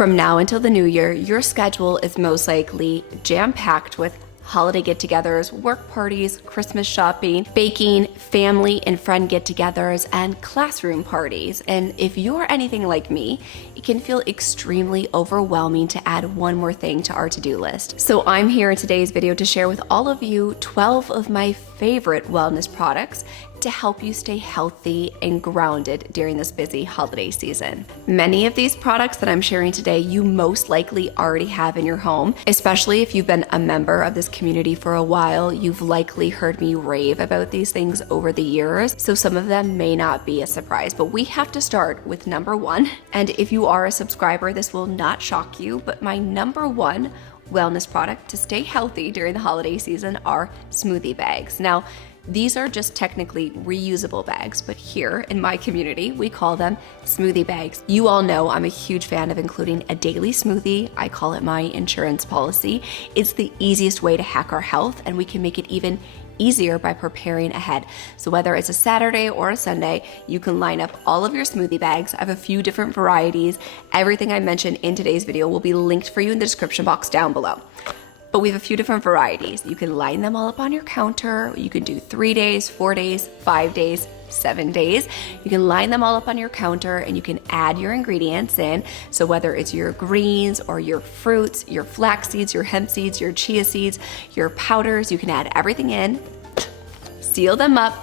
From now until the new year, your schedule is most likely jam-packed with holiday get-togethers, work parties, Christmas shopping, baking, family and friend get-togethers, and classroom parties. And if you're anything like me, it can feel extremely overwhelming to add one more thing to our to-do list. So I'm here in today's video to share with all of you 12 of my favorite wellness products to help you stay healthy and grounded during this busy holiday season. Many of these products that I'm sharing today, you most likely already have in your home, especially if you've been a member of this community for a while. You've likely heard me rave about these things over the years, so some of them may not be a surprise, but we have to start with number one. And if you are a subscriber, this will not shock you, but my number one wellness product to stay healthy during the holiday season are smoothie bags. Now, these are just technically reusable bags, but here in my community, we call them smoothie bags. You all know I'm a huge fan of including a daily smoothie. I call it my insurance policy. It's the easiest way to hack our health, and we can make it even easier by preparing ahead. So whether it's a Saturday or a Sunday, you can line up all of your smoothie bags. I have a few different varieties. Everything I mentioned in today's video will be linked for you in the description box down below. But we have a few different varieties. You can line them all up on your counter. You can do 3 days, 4 days, 5 days, 7 days. You can line them all up on your counter and you can add your ingredients in. So whether it's your greens or your fruits, your flax seeds, your hemp seeds, your chia seeds, your powders, you can add everything in, seal them up,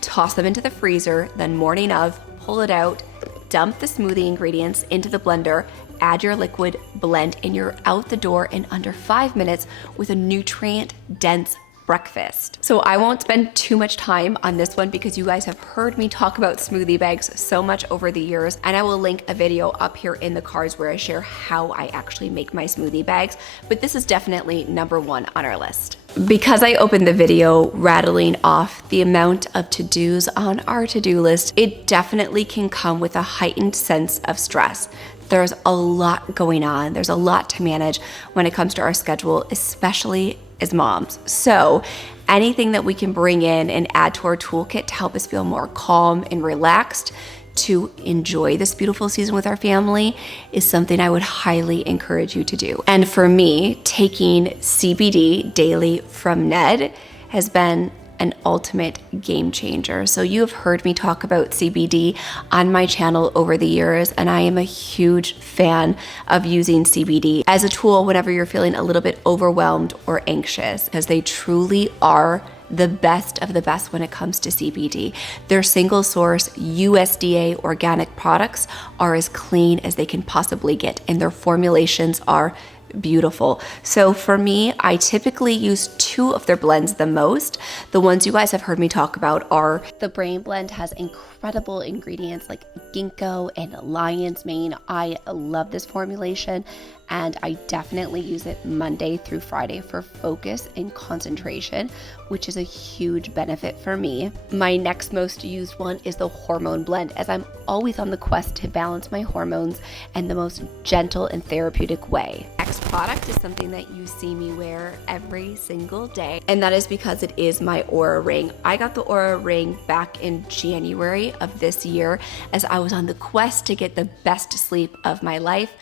toss them into the freezer, then morning of, pull it out, dump the smoothie ingredients into the blender, add your liquid, blend, and you're out the door in under 5 minutes with a nutrient-dense breakfast. So I won't spend too much time on this one because you guys have heard me talk about smoothie bags so much over the years, and I will link a video up here in the cards where I share how I actually make my smoothie bags, but this is definitely number one on our list. Because I opened the video rattling off the amount of to-dos on our to-do list, it definitely can come with a heightened sense of stress. There's a lot going on. There's a lot to manage when it comes to our schedule, especially as moms. So anything that we can bring in and add to our toolkit to help us feel more calm and relaxed to enjoy this beautiful season with our family is something I would highly encourage you to do. And for me, taking CBD daily from Ned has been an ultimate game changer. So you have heard me talk about CBD on my channel over the years, and I am a huge fan of using CBD as a tool whenever you're feeling a little bit overwhelmed or anxious, because they truly are the best of the best when it comes to CBD. Their single source USDA organic products are as clean as they can possibly get, and their formulations are beautiful. So for me, I typically use 2 of their blends the most. The ones you guys have heard me talk about are the Brain Blend. Has incredible ingredients like ginkgo and lion's mane. I love this formulation, and I definitely use it Monday through Friday for focus and concentration, which is a huge benefit for me. My next most used one is the Hormone Blend, as I'm always on the quest to balance my hormones in the most gentle and therapeutic way. Next product is something that you see me wear every single day, and that is because it is my Aura Ring. I got the Aura Ring back in January of this year as I was on the quest to get the best sleep of my life.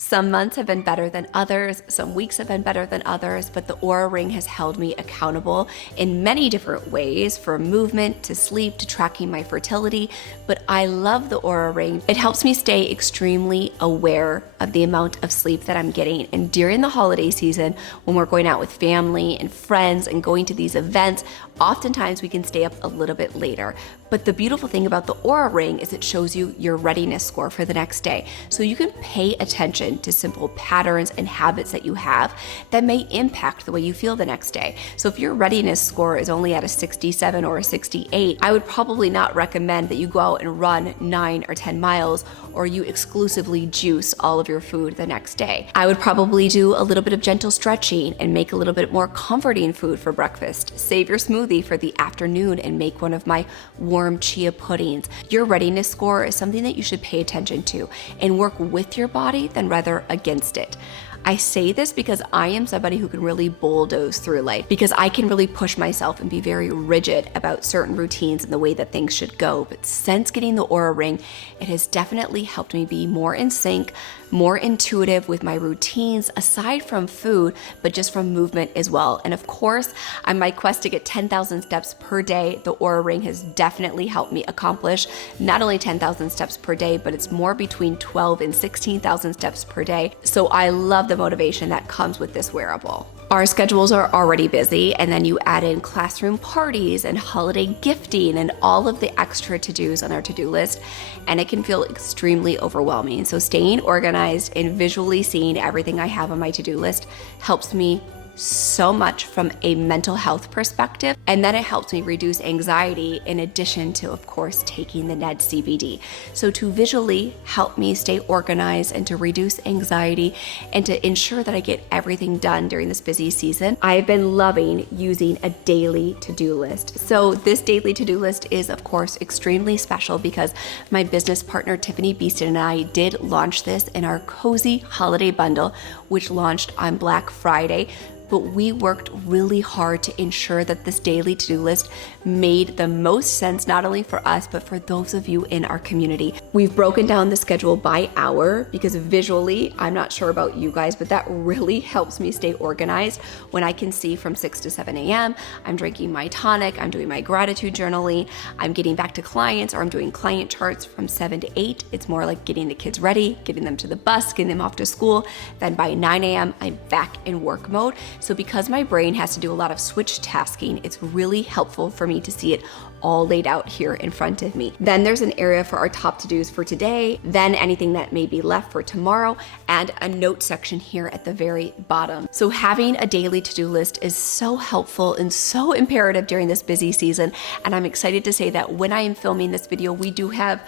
Some months have been better than others, some weeks have been better than others, but the Aura Ring has held me accountable in many different ways, from movement to sleep to tracking my fertility. But I love the Aura Ring. It helps me stay extremely aware of the amount of sleep that I'm getting. And during the holiday season, when we're going out with family and friends and going to these events, oftentimes we can stay up a little bit later. But the beautiful thing about the Aura Ring is it shows you your readiness score for the next day. So you can pay attention to simple patterns and habits that you have that may impact the way you feel the next day. So if your readiness score is only at a 67 or a 68, I would probably not recommend that you go out and run 9 or 10 miles, or you exclusively juice all of your food the next day. I would probably do a little bit of gentle stretching and make a little bit more comforting food for breakfast. Save your smoothie for the afternoon and make one of my warm chia puddings. Your readiness score is something that you should pay attention to and work with your body than rather against it. I say this because I am somebody who can really bulldoze through life, because I can really push myself and be very rigid about certain routines and the way that things should go. But since getting the Oura Ring, it has definitely helped me be more in sync, more intuitive with my routines, aside from food, but just from movement as well. And of course, on my quest to get 10,000 steps per day, the Oura Ring has definitely helped me accomplish not only 10,000 steps per day, but it's more between 12 and 16,000 steps per day. So I love the motivation that comes with this wearable. Our schedules are already busy, and then you add in classroom parties and holiday gifting and all of the extra to-dos on our to-do list, and it can feel extremely overwhelming. So staying organized and visually seeing everything I have on my to-do list helps me so much from a mental health perspective, and then it helps me reduce anxiety in addition to, of course, taking the NED CBD. So to visually help me stay organized and to reduce anxiety and to ensure that I get everything done during this busy season, I've been loving using a daily to-do list. So this daily to-do list is, of course, extremely special because my business partner Tiffany Beeston and I did launch this in our cozy holiday bundle, which launched on Black Friday. But we worked really hard to ensure that this daily to-do list made the most sense, not only for us, but for those of you in our community. We've broken down the schedule by hour because visually, I'm not sure about you guys, but that really helps me stay organized when I can see from 6 to 7 a.m. I'm drinking my tonic, I'm doing my gratitude journaling, I'm getting back to clients, or I'm doing client charts from 7 to 8. It's more like getting the kids ready, getting them to the bus, getting them off to school. Then by 9 a.m., I'm back in work mode. So because my brain has to do a lot of switch tasking, it's really helpful for me to see it all laid out here in front of me. Then there's an area for our top to-dos for today, then anything that may be left for tomorrow, and a note section here at the very bottom. So having a daily to-do list is so helpful and so imperative during this busy season. And I'm excited to say that when I am filming this video, we do have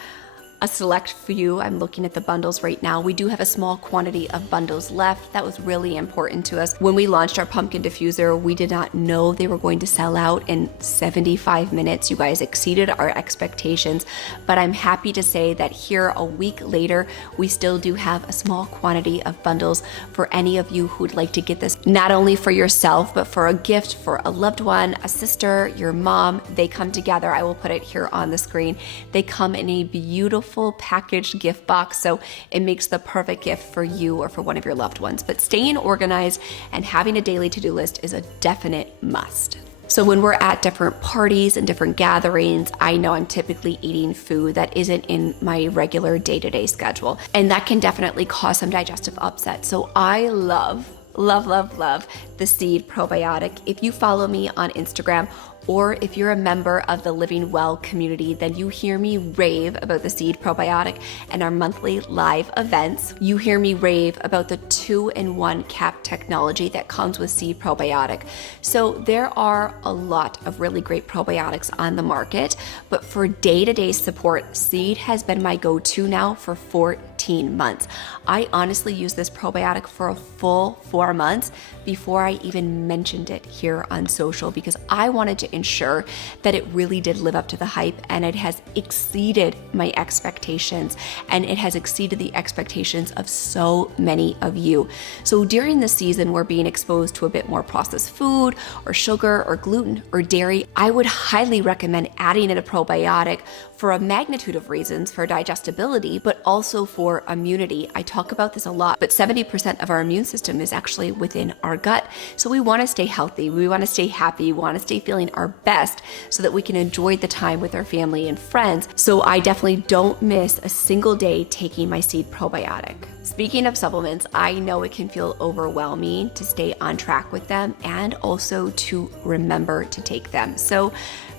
a select few. I'm looking at the bundles right now. We do have a small quantity of bundles left. That was really important to us. When we launched our pumpkin diffuser, we did not know they were going to sell out in 75 minutes. You guys exceeded our expectations, but I'm happy to say that here a week later, we still do have a small quantity of bundles for any of you who'd like to get this, not only for yourself, but for a gift for a loved one, a sister, your mom. They come together. I will put it here on the screen. They come in a beautiful packaged gift box, so it makes the perfect gift for you or for one of your loved ones. But staying organized and having a daily to-do list is a definite must. So when we're at different parties and different gatherings, I know I'm typically eating food that isn't in my regular day-to-day schedule, and that can definitely cause some digestive upset. So I love the Seed probiotic. If you follow me on Instagram, or if you're a member of the Living Well community, then you hear me rave about the Seed probiotic and our monthly live events. You hear me rave about the 2-in-1 cap technology that comes with Seed probiotic. So there are a lot of really great probiotics on the market, but for day-to-day support, Seed has been my go-to now for 14 months. I honestly used this probiotic for a full 4 months before I even mentioned it here on social, because I wanted to ensure that it really did live up to the hype, and it has exceeded my expectations, and it has exceeded the expectations of so many of you. So during this season, we're being exposed to a bit more processed food or sugar or gluten or dairy. I would highly recommend adding in a probiotic for a magnitude of reasons, for digestibility, but also for immunity. I talk about this a lot, but 70% of our immune system is actually within our gut. So we want to stay healthy, we want to stay happy, we want to stay feeling our best so that we can enjoy the time with our family and friends. So I definitely don't miss a single day taking my Seed probiotic. Speaking of supplements, I know it can feel overwhelming to stay on track with them and also to remember to take them. So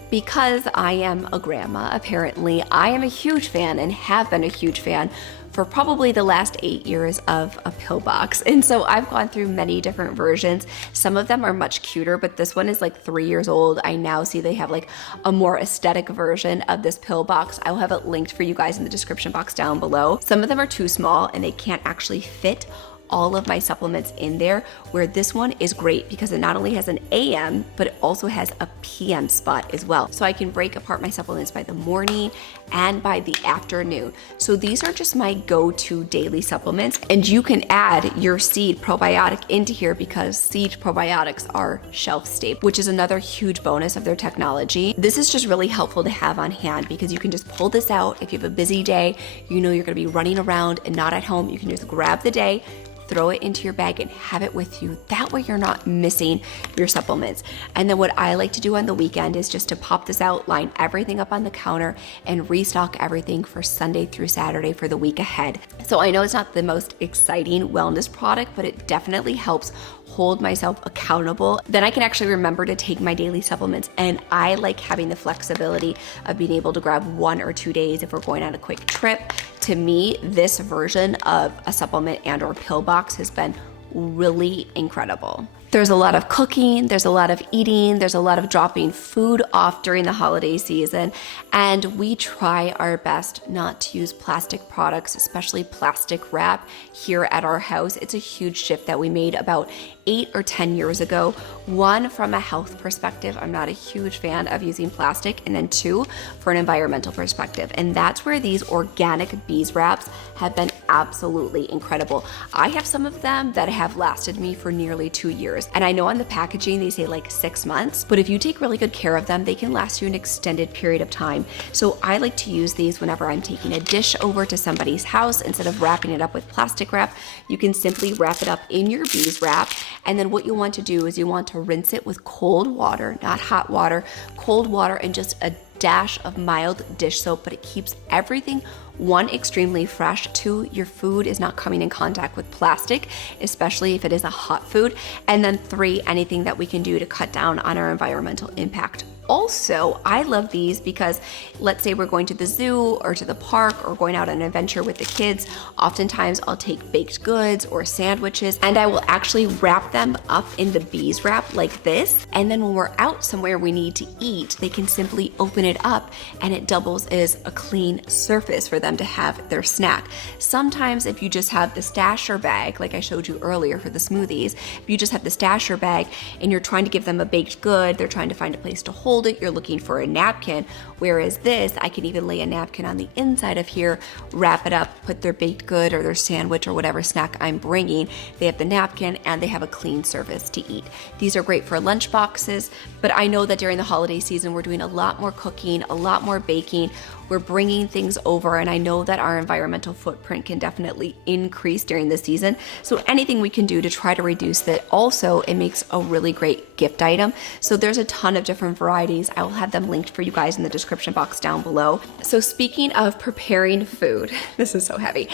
because I am a grandma, apparently, I am a huge fan and have been a huge fan for probably the last 8 years of a pill box. And so I've gone through many different versions. Some of them are much cuter, but this one is like 3 years old. I now see they have like a more aesthetic version of this pill box. I'll have it linked for you guys in the description box down below. Some of them are too small and they can't actually fit all of my supplements in there, where this one is great because it not only has an AM, but it also has a PM spot as well. So I can break apart my supplements by the morning, and by the afternoon. So these are just my go-to daily supplements, and you can add your seed probiotic into here because seed probiotics are shelf stable, which is another huge bonus of their technology. This is just really helpful to have on hand because you can just pull this out. If you have a busy day, you know you're gonna be running around and not at home, you can just grab the day, throw it into your bag and have it with you. That way you're not missing your supplements. And then what I like to do on the weekend is just to pop this out, line everything up on the counter, and restock everything for Sunday through Saturday for the week ahead. So I know it's not the most exciting wellness product, but it definitely helps hold myself accountable. Then I can actually remember to take my daily supplements, and I like having the flexibility of being able to grab 1 or 2 days if we're going on a quick trip. To me, this version of a supplement and or pill box has been really incredible. There's a lot of cooking, there's a lot of eating, there's a lot of dropping food off during the holiday season, and we try our best not to use plastic products, especially plastic wrap, here at our house. It's a huge shift that we made about 8 or 10 years ago. One, from a health perspective, I'm not a huge fan of using plastic, and then 2, for an environmental perspective. And that's where these organic bees wraps have been absolutely incredible. I have some of them that have lasted me for nearly 2 years. And I know on the packaging they say like 6 months, but if you take really good care of them, they can last you an extended period of time. So I like to use these whenever I'm taking a dish over to somebody's house. Instead of wrapping it up with plastic wrap, you can simply wrap it up in your bees wrap. And then what you want to do is you want to rinse it with cold water, not hot water, cold water, and just a dash of mild dish soap, but it keeps everything, 1, extremely fresh, 2, your food is not coming in contact with plastic, especially if it is a hot food, and then 3, anything that we can do to cut down on our environmental impact. Also, I love these because let's say we're going to the zoo or to the park or going out on an adventure with the kids. Oftentimes I'll take baked goods or sandwiches and I will actually wrap them up in the bees wrap like this. And then when we're out somewhere we need to eat, they can simply open it up and it doubles as a clean surface for them to have their snack. Sometimes if you just have the stasher bag, like I showed you earlier for the smoothies, if you just have the stasher bag and you're trying to give them a baked good, they're trying to find a place to hold it, you're looking for a napkin, whereas this, I can even lay a napkin on the inside of here, wrap it up, put their baked good or their sandwich or whatever snack I'm bringing. They have the napkin and they have a clean surface to eat. These are great for lunch boxes, but I know that during the holiday season, we're doing a lot more cooking, a lot more baking. We're bringing things over, and I know that our environmental footprint can definitely increase during the season. So anything we can do to try to reduce that. Also, it makes a really great gift item. So there's a ton of different varieties. I will have them linked for you guys in the description box down below. So speaking of preparing food, this is so heavy.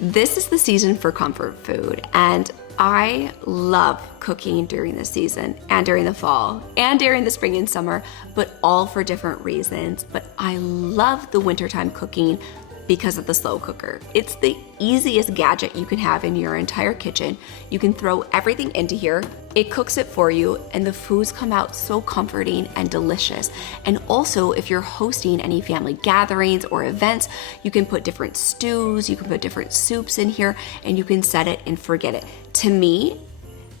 This is the season for comfort food, and I love cooking during the season and during the fall and during the spring and summer, but all for different reasons. But I love the wintertime cooking because of the slow cooker. It's the easiest gadget you can have in your entire kitchen. You can throw everything into here, it cooks it for you, and the foods come out so comforting and delicious. And also, if you're hosting any family gatherings or events, you can put different stews, you can put different soups in here, and you can set it and forget it. To me,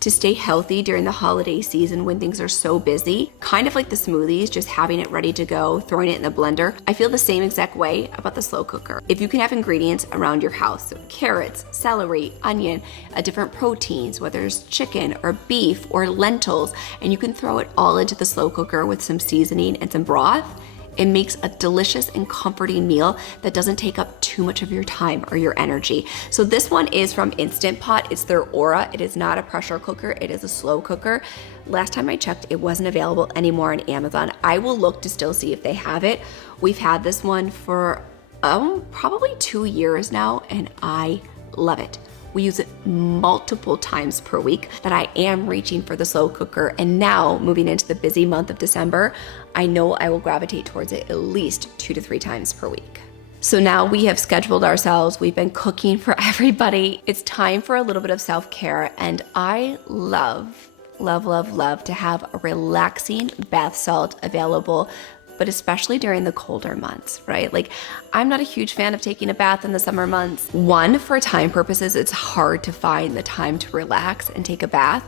to stay healthy during the holiday season when things are so busy, kind of like the smoothies, just having it ready to go, throwing it in the blender, I feel the same exact way about the slow cooker. If you can have ingredients around your house, so carrots, celery, onion, different proteins, whether it's chicken or beef or lentils, and you can throw it all into the slow cooker with some seasoning and some broth, it makes a delicious and comforting meal that doesn't take up too much of your time or your energy. So this one is from Instant Pot. It's their Aura. It is not a pressure cooker. It is a slow cooker. Last time I checked, it wasn't available anymore on Amazon. I will look to still see if they have it. We've had this one for probably 2 years now, and I love it. We use it multiple times per week, but I am reaching for the slow cooker. And now, moving into the busy month of December, I know I will gravitate towards it at least 2 to 3 times per week. So now we have scheduled ourselves. We've been cooking for everybody. It's time for a little bit of self-care. And I love to have a relaxing bath salt available, but especially during the colder months, right? Like, I'm not a huge fan of taking a bath in the summer months. One, for time purposes, it's hard to find the time to relax and take a bath.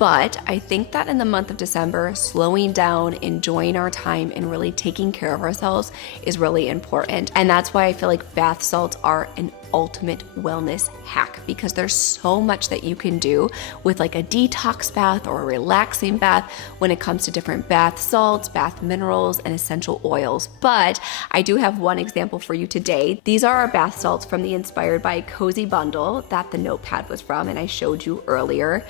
But I think that in the month of December, slowing down, enjoying our time, and really taking care of ourselves is really important. And that's why I feel like bath salts are an ultimate wellness hack, because there's so much that you can do with like a detox bath or a relaxing bath when it comes to different bath salts, bath minerals, and essential oils. But I do have one example for you today. These are our bath salts from the Inspired by Cozy bundle that the notepad was from, and I showed you earlier.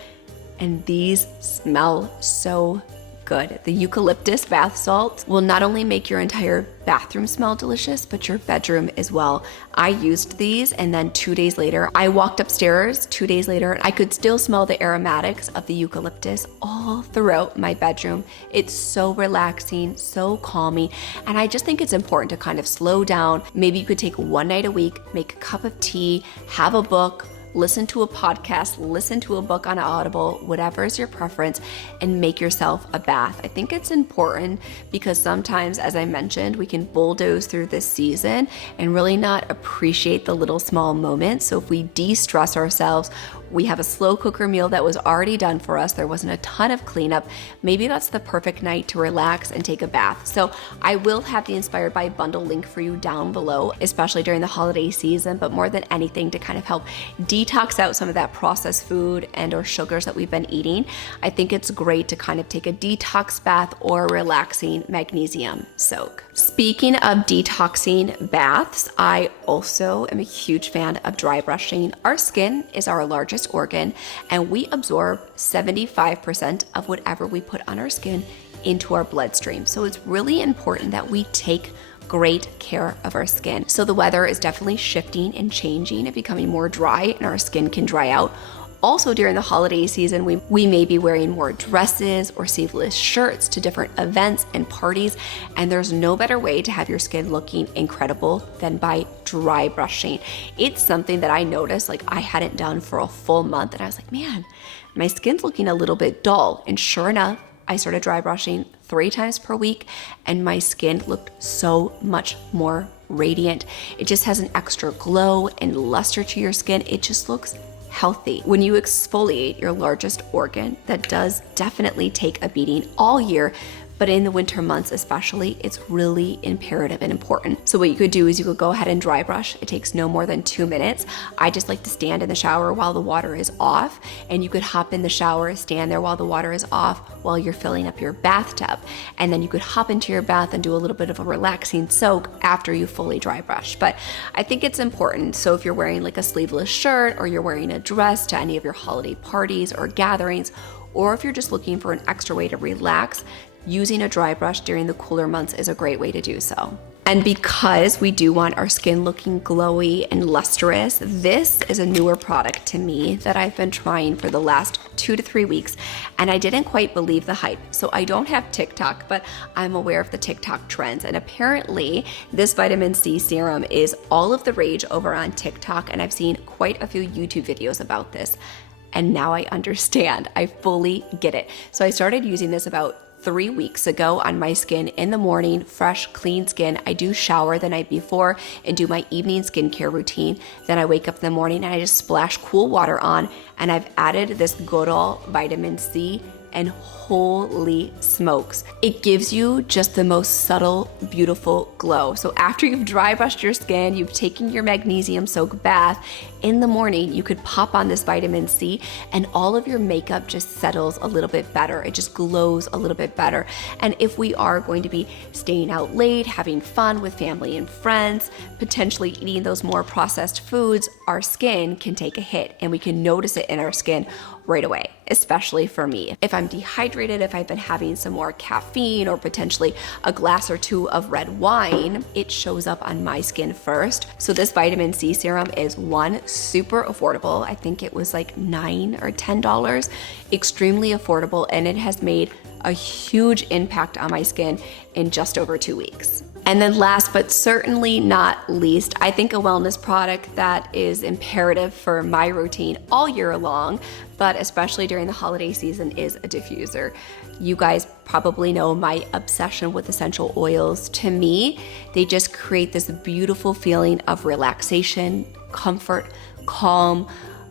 And these smell so good. The eucalyptus bath salt will not only make your entire bathroom smell delicious, but your bedroom as well. I used these, and then 2 days later, I walked upstairs 2 days later, and I could still smell the aromatics of the eucalyptus all throughout my bedroom. It's so relaxing, so calming, and I just think it's important to kind of slow down. Maybe you could take one night a week, make a cup of tea, have a book, listen to a podcast, listen to a book on Audible, whatever is your preference, and make yourself a bath. I think it's important because sometimes, as I mentioned, we can bulldoze through this season and really not appreciate the little small moments. So if we de-stress ourselves, we have a slow cooker meal that was already done for us, there wasn't a ton of cleanup, maybe that's the perfect night to relax and take a bath. So I will have the Inspired by bundle link for you down below, especially during the holiday season, but more than anything to kind of help detox out some of that processed food and or sugars that we've been eating. I think it's great to kind of take a detox bath or a relaxing magnesium soak. Speaking of detoxing baths, I also am a huge fan of dry brushing. Our skin is our largest organ, and we absorb 75% of whatever we put on our skin into our bloodstream. So it's really important that we take great care of our skin. So the weather is definitely shifting and changing and becoming more dry, and our skin can dry out. Also during the holiday season, we may be wearing more dresses or sleeveless shirts to different events and parties, and there's no better way to have your skin looking incredible than by dry brushing. It's something that I noticed like I hadn't done for a full month, and I was like, man, my skin's looking a little bit dull. And sure enough, I started dry brushing 3 times per week, and my skin looked so much more radiant. It just has an extra glow and luster to your skin. It just looks healthy. When you exfoliate your largest organ, that does definitely take a beating all year, but in the winter months especially, it's really imperative and important. So what you could do is you could go ahead and dry brush. It takes no more than 2 minutes. I just like to stand in the shower while the water is off, and you could hop in the shower, stand there while the water is off while you're filling up your bathtub. And then you could hop into your bath and do a little bit of a relaxing soak after you fully dry brush. But I think it's important. So if you're wearing like a sleeveless shirt, or you're wearing a dress to any of your holiday parties or gatherings, or if you're just looking for an extra way to relax, using a dry brush during the cooler months is a great way to do so. And because we do want our skin looking glowy and lustrous, this is a newer product to me that I've been trying for the last 2 to 3 weeks, and I didn't quite believe the hype. So I don't have TikTok, but I'm aware of the TikTok trends, and apparently this vitamin C serum is all of the rage over on TikTok, and I've seen quite a few YouTube videos about this. And now I understand. I fully get it. So I started using this about 3 weeks ago on my skin in the morning, fresh, clean skin. I do shower the night before and do my evening skincare routine. Then I wake up in the morning and I just splash cool water on, and I've added this good old vitamin C, and holy smokes, it gives you just the most subtle, beautiful glow. So after you've dry brushed your skin, you've taken your magnesium soak bath, in the morning you could pop on this vitamin C, and all of your makeup just settles a little bit better. It just glows a little bit better. And if we are going to be staying out late, having fun with family and friends, potentially eating those more processed foods, our skin can take a hit, and we can notice it in our skin right away, especially for me. If I'm dehydrated, if I've been having some more caffeine or potentially a glass or 2 of red wine, it shows up on my skin first. So this vitamin C serum is, one, super affordable. I think it was like $9 or $10, extremely affordable, and it has made a huge impact on my skin in just over 2 weeks. And then last but certainly not least, I think a wellness product that is imperative for my routine all year long, but especially during the holiday season, is a diffuser. You guys probably know my obsession with essential oils. To me, they just create this beautiful feeling of relaxation, comfort, calm,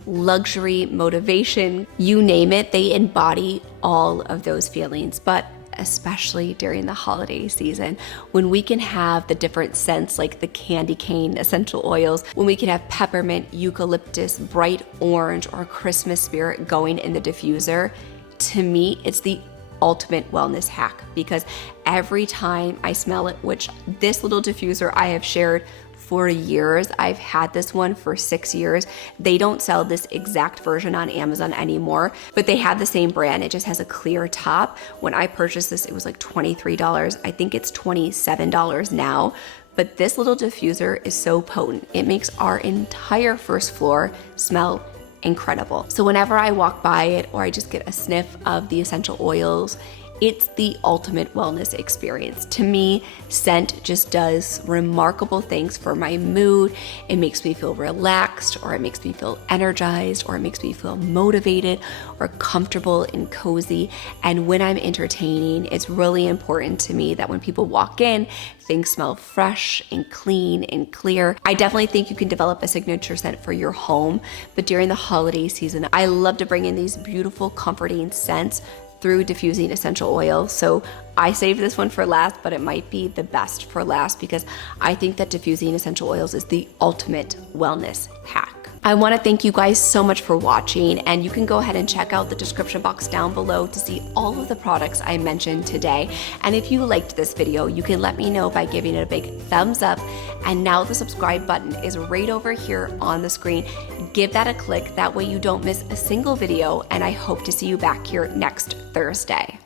luxury, motivation, you name it, they embody all of those feelings. But especially during the holiday season, when we can have the different scents like the candy cane essential oils, when we can have peppermint, eucalyptus, bright orange, or Christmas spirit going in the diffuser, to me, it's the ultimate wellness hack, because every time I smell it, which this little diffuser I have shared for years. I've had this one for 6 years. They don't sell this exact version on Amazon anymore, but they have the same brand. It just has a clear top. When I purchased this, it was like $23. I think it's $27 now. But this little diffuser is so potent. It makes our entire first floor smell incredible. So whenever I walk by it or I just get a sniff of the essential oils, it's the ultimate wellness experience. To me, scent just does remarkable things for my mood. It makes me feel relaxed, or it makes me feel energized, or it makes me feel motivated or comfortable and cozy. And when I'm entertaining, it's really important to me that when people walk in, things smell fresh and clean and clear. I definitely think you can develop a signature scent for your home, but during the holiday season, I love to bring in these beautiful, comforting scents through diffusing essential oils. So I saved this one for last, but it might be the best for last, because I think that diffusing essential oils is the ultimate wellness hack. I want to thank you guys so much for watching, and you can go ahead and check out the description box down below to see all of the products I mentioned today. And if you liked this video, you can let me know by giving it a big thumbs up. And now the subscribe button is right over here on the screen. Give that a click, that way you don't miss a single video, and I hope to see you back here next Thursday.